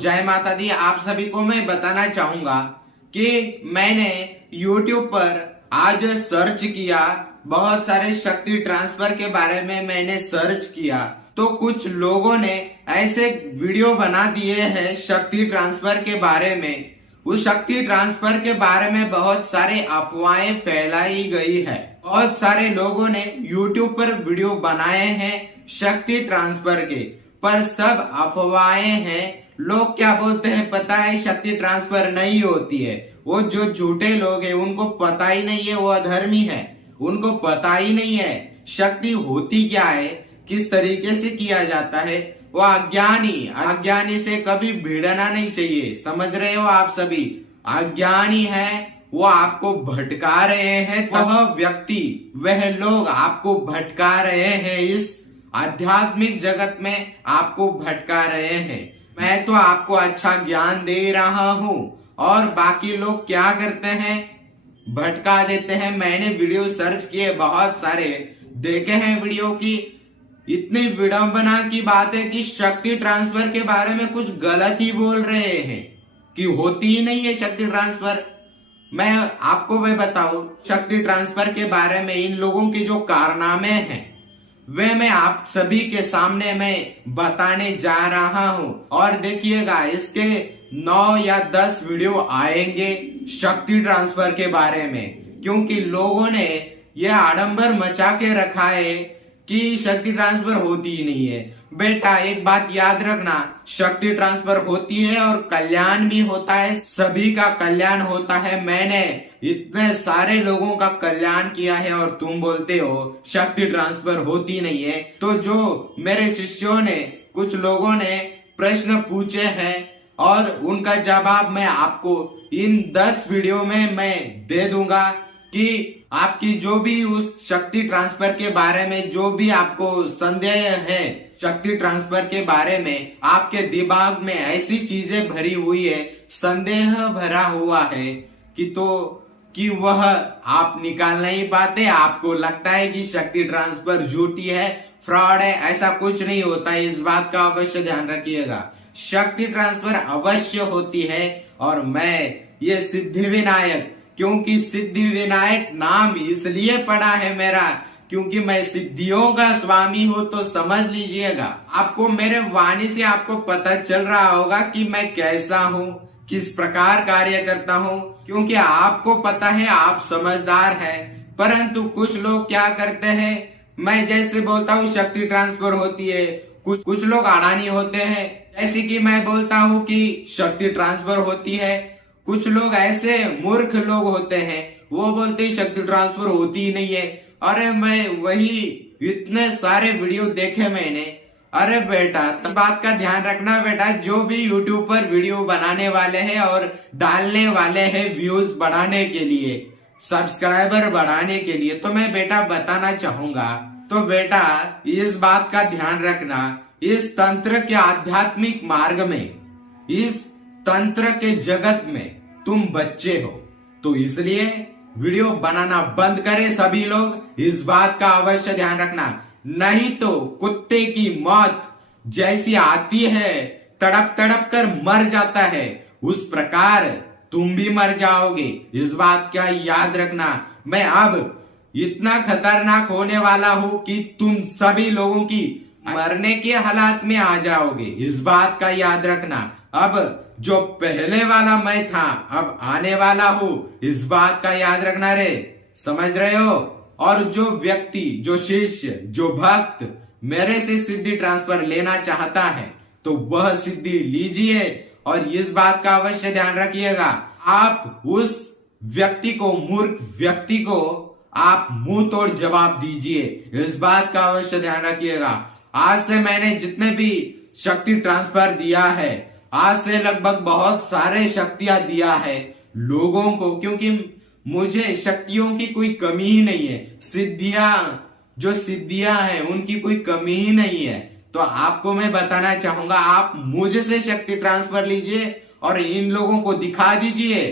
जय माता दी। आप सभी को मैं बताना चाहूंगा कि मैंने YouTube पर आज सर्च किया, बहुत सारे शक्ति ट्रांसफर के बारे में मैंने सर्च किया, तो कुछ लोगों ने ऐसे वीडियो बना दिए हैं शक्ति ट्रांसफर के बारे में। उस शक्ति ट्रांसफर के बारे में बहुत सारे अफवाहें फैलाई गई है। बहुत सारे लोगों ने YouTube पर वीडियो बनाए हैं शक्ति ट्रांसफर के, पर सब अफवाहें हैं। लोग क्या बोलते हैं पता है, शक्ति ट्रांसफर नहीं होती है। वो जो झूठे लोग हैं उनको पता ही नहीं है, वो अधर्मी है, उनको पता ही नहीं है शक्ति होती क्या है, किस तरीके से किया जाता है। वो अज्ञानी से कभी भिड़ना नहीं चाहिए, समझ रहे हो आप सभी। अज्ञानी है, वो आपको भटका रहे हैं, वह व्यक्ति वह लोग आपको भटका रहे हैं, इस आध्यात्मिक जगत में आपको भटका रहे हैं। मैं तो आपको अच्छा ज्ञान दे रहा हूँ और बाकी लोग क्या करते हैं, भटका देते हैं। मैंने वीडियो सर्च किए, बहुत सारे देखे हैं वीडियो की। इतनी विडंबना की बात है कि शक्ति ट्रांसफर के बारे में कुछ गलत ही बोल रहे हैं कि होती ही नहीं है शक्ति ट्रांसफर। मैं बताऊं शक्ति ट्रांसफर के बारे में, इन लोगों के जो कारनामे हैं वे मैं आप सभी के सामने मैं बताने जा रहा हूं। और देखिएगा, इसके 9 या 10 वीडियो आएंगे शक्ति ट्रांसफर के बारे में, क्योंकि लोगों ने यह आडंबर मचा के रखा है कि शक्ति ट्रांसफर होती ही नहीं है। बेटा एक बात याद रखना, शक्ति ट्रांसफर होती है और कल्याण भी होता है, सभी का कल्याण होता है। मैंने इतने सारे लोगों का कल्याण किया है और तुम बोलते हो शक्ति ट्रांसफर होती नहीं है। तो जो मेरे शिष्यों ने, कुछ लोगों ने प्रश्न पूछे हैं और उनका जवाब मैं आपको इन 10 वीडियो में मैं दे दूंगा कि आपकी जो भी उस शक्ति ट्रांसफर के बारे में जो भी आपको संदेह है, शक्ति ट्रांसफर के बारे में आपके दिमाग में ऐसी चीजें भरी हुई है, संदेह भरा हुआ है कि वह आप निकाल नहीं पाते। आपको लगता है कि शक्ति ट्रांसफर झूठी है, फ्रॉड है, ऐसा कुछ नहीं होता है। इस बात का अवश्य ध्यान रखिएगा, शक्ति ट्रांसफर अवश्य होती है। और मैं ये सिद्धि विनायक, क्योंकि सिद्धि विनायक नाम इसलिए पड़ा है मेरा क्योंकि मैं सिद्धियों का स्वामी हूँ। तो समझ लीजिएगा, आपको मेरे वाणी से आपको पता चल रहा होगा कि मैं कैसा हूँ, किस प्रकार कार्य करता हूँ, क्योंकि आपको पता है आप समझदार हैं। परंतु कुछ लोग क्या करते हैं, मैं जैसे बोलता हूँ शक्ति ट्रांसफर होती है, कुछ लोग अडानी होते हैं, जैसे कि मैं बोलता हूँ कि शक्ति ट्रांसफर होती है। कुछ लोग ऐसे मूर्ख लोग होते हैं, वो बोलते हैं शक्ति ट्रांसफर होती ही नहीं है। अरे मैं वही इतने सारे वीडियो देखे मैंने। अरे बेटा, तो बात का ध्यान रखना बेटा, जो भी YouTube पर वीडियो बनाने वाले हैं और डालने वाले हैं व्यूज बढ़ाने के लिए, सब्सक्राइबर बढ़ाने के लिए, तो मैं बेटा बताना चाहूंगा, तो बेटा इस बात का ध्यान रखना, इस तंत्र के आध्यात्मिक मार्ग में, इस तंत्र के जगत में तुम बच्चे हो, तो इसलिए वीडियो बनाना बंद करें सभी लोग। इस बात का अवश्य ध्यान रखना, नहीं तो कुत्ते की मौत जैसी आती है, तड़प तड़प कर मर जाता है, उस प्रकार तुम भी मर जाओगे। इस बात का याद रखना। मैं अब इतना खतरनाक होने वाला हूँ कि तुम सभी लोगों की मरने के हालात में आ जाओगे। इस बात का याद रखना। अब जो पहले वाला मैं था, अब आने वाला हूँ, इस बात का याद रखना रे, समझ रहे हो। और जो व्यक्ति, जो शिष्य, जो भक्त मेरे से सिद्धि ट्रांसफर लेना चाहता है तो वह सिद्धि लीजिए। और इस बात का अवश्य ध्यान रखिएगा, आप उस व्यक्ति को, मूर्ख व्यक्ति को आप मुंह तोड़ जवाब दीजिए। इस बात का अवश्य ध्यान रखिएगा। आज से मैंने जितने भी शक्ति ट्रांसफर दिया है, आज से लगभग बहुत सारे शक्तियां दिया है लोगों को, क्योंकि मुझे शक्तियों की कोई कमी ही नहीं है। जो सिद्धियां हैं उनकी कोई कमी ही नहीं है। तो आपको मैं बताना चाहूंगा, आप मुझसे शक्ति ट्रांसफर लीजिए और इन लोगों को दिखा दीजिए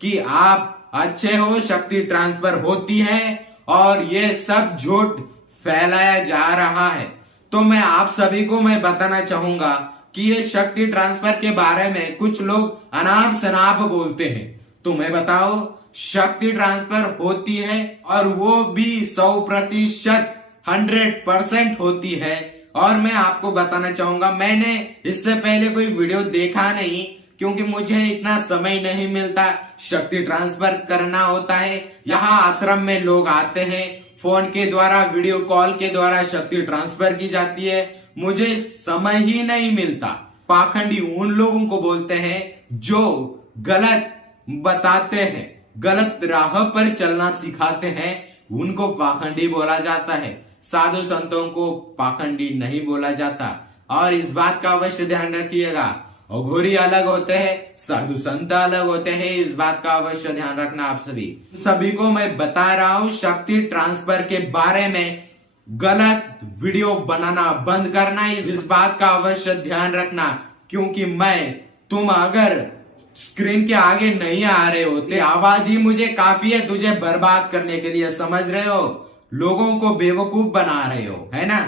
कि आप अच्छे हो, शक्ति ट्रांसफर होती है और ये सब झूठ फैलाया जा रहा है। तो मैं आप सभी को मैं बताना चाहूंगा कि ये शक्ति ट्रांसफर के बारे में कुछ लोग अनाप शनाप बोलते हैं। तो मैं बताओ, शक्ति ट्रांसफर होती है और वो भी 100%, 100% होती है। और मैं आपको बताना चाहूंगा, मैंने इससे पहले कोई वीडियो देखा नहीं, क्योंकि मुझे इतना समय नहीं मिलता। शक्ति ट्रांसफर करना होता है, यहाँ आश्रम में लोग आते हैं, फोन के द्वारा, वीडियो कॉल के द्वारा शक्ति ट्रांसफर की जाती है, मुझे समय ही नहीं मिलता। पाखंडी उन लोगों को बोलते हैं जो गलत बताते हैं, गलत राह पर चलना सिखाते हैं, उनको पाखंडी बोला जाता है। साधु संतों को पाखंडी नहीं बोला जाता। और इस बात का अवश्य ध्यान रखिएगा, अघोरी अलग होते हैं, साधु संत अलग होते हैं, इस बात का अवश्य ध्यान रखना। आप सभी को मैं बता रहा हूं, शक्ति ट्रांसफर के बारे में गलत वीडियो बनाना बंद करना, इस बात का अवश्य ध्यान रखना। क्योंकि तुम अगर स्क्रीन के आगे नहीं आ रहे हो तो आवाज ही मुझे काफी है तुझे बर्बाद करने के लिए, समझ रहे हो? लोगों को बेवकूफ बना रहे हो, है ना?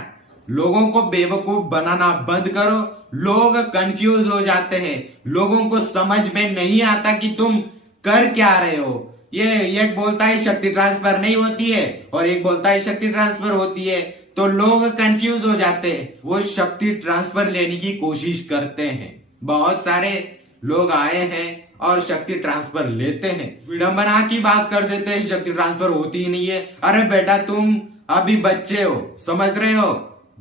लोगों को बेवकूफ बनाना बंद करो। लोग कंफ्यूज हो जाते हैं, लोगों को समझ में नहीं आता कि तुम कर क्या रहे हो। ये एक बोलता है शक्ति ट्रांसफर नहीं होती है और एक बोलता है शक्ति ट्रांसफर होती है, तो लोग कंफ्यूज हो जाते हैं। वो शक्ति ट्रांसफर लेने की कोशिश करते हैं। बहुत सारे लोग आए हैं और शक्ति ट्रांसफर लेते हैं, विडंबना की बात कर देते हैं, शक्ति ट्रांसफर होती ही नहीं है। अरे बेटा, तुम अभी बच्चे हो, समझ रहे हो?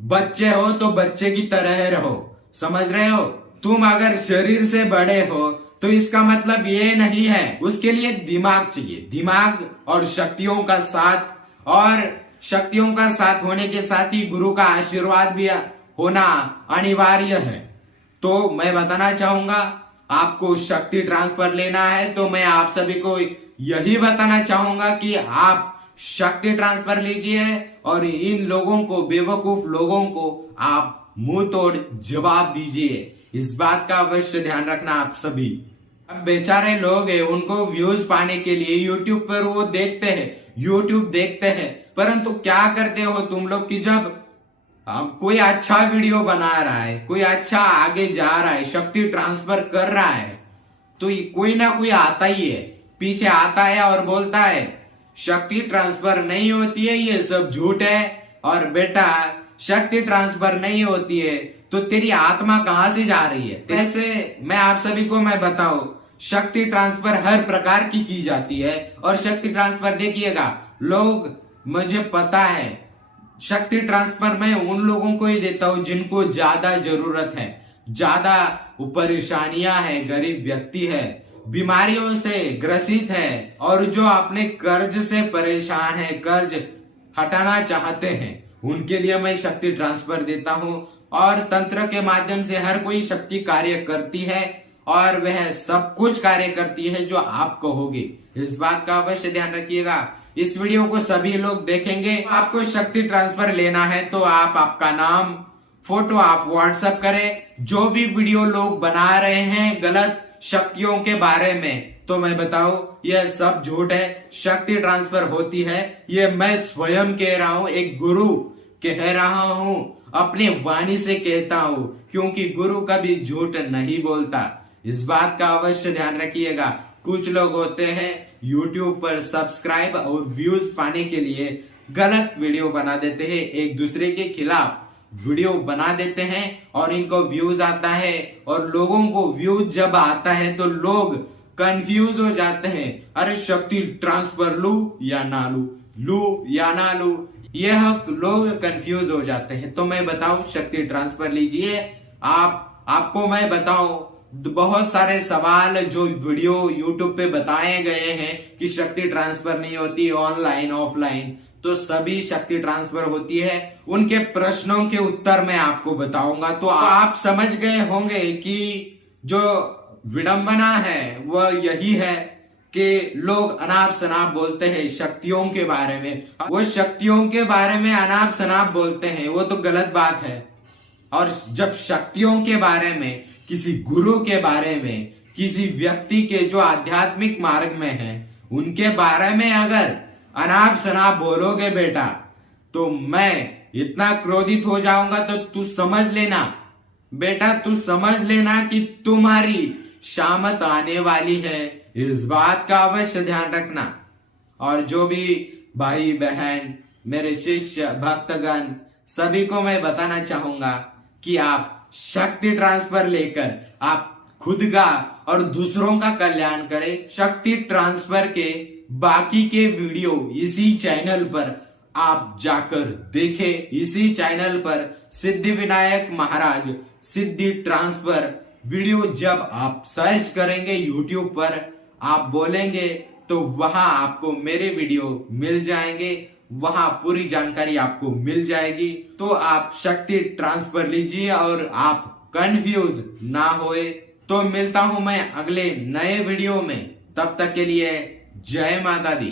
बच्चे हो तो बच्चे की तरह रहो, समझ रहे हो? तुम अगर शरीर से बड़े हो तो इसका मतलब ये नहीं है, उसके लिए दिमाग चाहिए। दिमाग और शक्तियों का साथ, और शक्तियों का साथ होने के साथ ही गुरु का आशीर्वाद भी होना अनिवार्य है। तो मैं बताना चाहूंगा, आपको शक्ति ट्रांसफर लेना है तो मैं आप सभी को यही बताना चाहूंगा कि आप शक्ति ट्रांसफर लीजिए और इन लोगों को, बेवकूफ लोगों को आप मुंह तोड़ जवाब दीजिए। इस बात का अवश्य ध्यान रखना आप सभी। अब बेचारे लोग हैं, उनको व्यूज पाने के लिए यूट्यूब पर वो देखते हैं, यूट्यूब देखते हैं, परंतु क्या करते हो तुम लोग कि जब कोई अच्छा वीडियो बना रहा है, कोई अच्छा आगे जा रहा है, शक्ति ट्रांसफर कर रहा है, तो कोई ना कोई आता ही है, पीछे आता है और बोलता है शक्ति ट्रांसफर नहीं होती है, ये सब झूठ है। और बेटा, शक्ति ट्रांसफर नहीं होती है तो तेरी आत्मा कहां से जा रही है? ऐसे मैं आप सभी को बताऊं, शक्ति ट्रांसफर हर प्रकार की जाती है। और शक्ति ट्रांसफर देखिएगा, लोग, मुझे पता है, शक्ति ट्रांसफर मैं उन लोगों को ही देता हूं जिनको ज्यादा जरूरत है, ज्यादा परेशानियां है, गरीब व्यक्ति है, बीमारियों से ग्रसित है, और जो अपने कर्ज से परेशान है, कर्ज हटाना चाहते हैं, उनके लिए मैं शक्ति ट्रांसफर देता हूं। और तंत्र के माध्यम से हर कोई शक्ति कार्य करती है और वह सब कुछ कार्य करती है जो आप कहोगे। इस बात का अवश्य ध्यान रखिएगा। इस वीडियो को सभी लोग देखेंगे। आपको शक्ति ट्रांसफर लेना है तो आप आपका नाम, फोटो आप व्हाट्सएप करें। जो भी वीडियो लोग बना रहे हैं गलत शक्तियों के बारे में, तो मैं बताऊं यह सब झूठ है। शक्ति ट्रांसफर होती है, ये मैं स्वयं कह रहा हूं, एक गुरु कह रहा हूं, अपने वाणी से कहता हूं, क्योंकि गुरु कभी झूठ नहीं बोलता। इस बात का अवश्य ध्यान रखिएगा। कुछ लोग होते हैं YouTube पर सब्सक्राइब और व्यूज पाने के लिए गलत वीडियो बना देते हैं, एक दूसरे के खिलाफ वीडियो बना देते हैं और इनको व्यूज आता है। और लोगों को व्यूज जब आता है तो लोग कंफ्यूज हो जाते हैं, अरे शक्ति ट्रांसफर लू या ना लू, लू या ना लू, यह लोग कंफ्यूज हो जाते हैं। तो मैं बताऊं, शक्ति ट्रांसफर लीजिए। आपको मैं बताऊं, बहुत सारे सवाल जो वीडियो YouTube पे बताए गए हैं कि शक्ति ट्रांसफर नहीं होती, ऑनलाइन ऑफलाइन, तो सभी शक्ति ट्रांसफर होती है। उनके प्रश्नों के उत्तर मैं आपको बताऊंगा, तो आप समझ गए होंगे कि जो विडंबना है वह यही है कि लोग अनाप शनाप बोलते हैं शक्तियों के बारे में। वो शक्तियों के बारे में अनाप शनाप बोलते हैं, वो तो गलत बात है। और जब शक्तियों के बारे में, किसी गुरु के बारे में, किसी व्यक्ति के जो आध्यात्मिक मार्ग में है, उनके बारे में अगर अनाप शनाप बोलोगे बेटा, तो मैं इतना क्रोधित हो जाऊंगा तो तू समझ लेना बेटा तू समझ लेना कि तुम्हारी शामत आने वाली है, इस बात का अवश्य ध्यान रखना। और जो भी भाई बहन, मेरे शिष्य भक्तगण, सभी को मैं बताना चाहूंगा कि आप शक्ति ट्रांसफर लेकर आप खुद का और दूसरों का कल्याण करें। शक्ति ट्रांसफर के बाकी के वीडियो इसी चैनल पर आप जाकर देखें। इसी चैनल पर सिद्धि विनायक महाराज सिद्धि ट्रांसफर वीडियो जब आप सर्च करेंगे यूट्यूब पर, आप बोलेंगे तो वहां आपको मेरे वीडियो मिल जाएंगे, वहां पूरी जानकारी आपको मिल जाएगी। तो आप शक्ति ट्रांसफर लीजिए और आप कंफ्यूज ना होए। तो मिलता हूं मैं अगले नए वीडियो में, तब तक के लिए जय माता दी।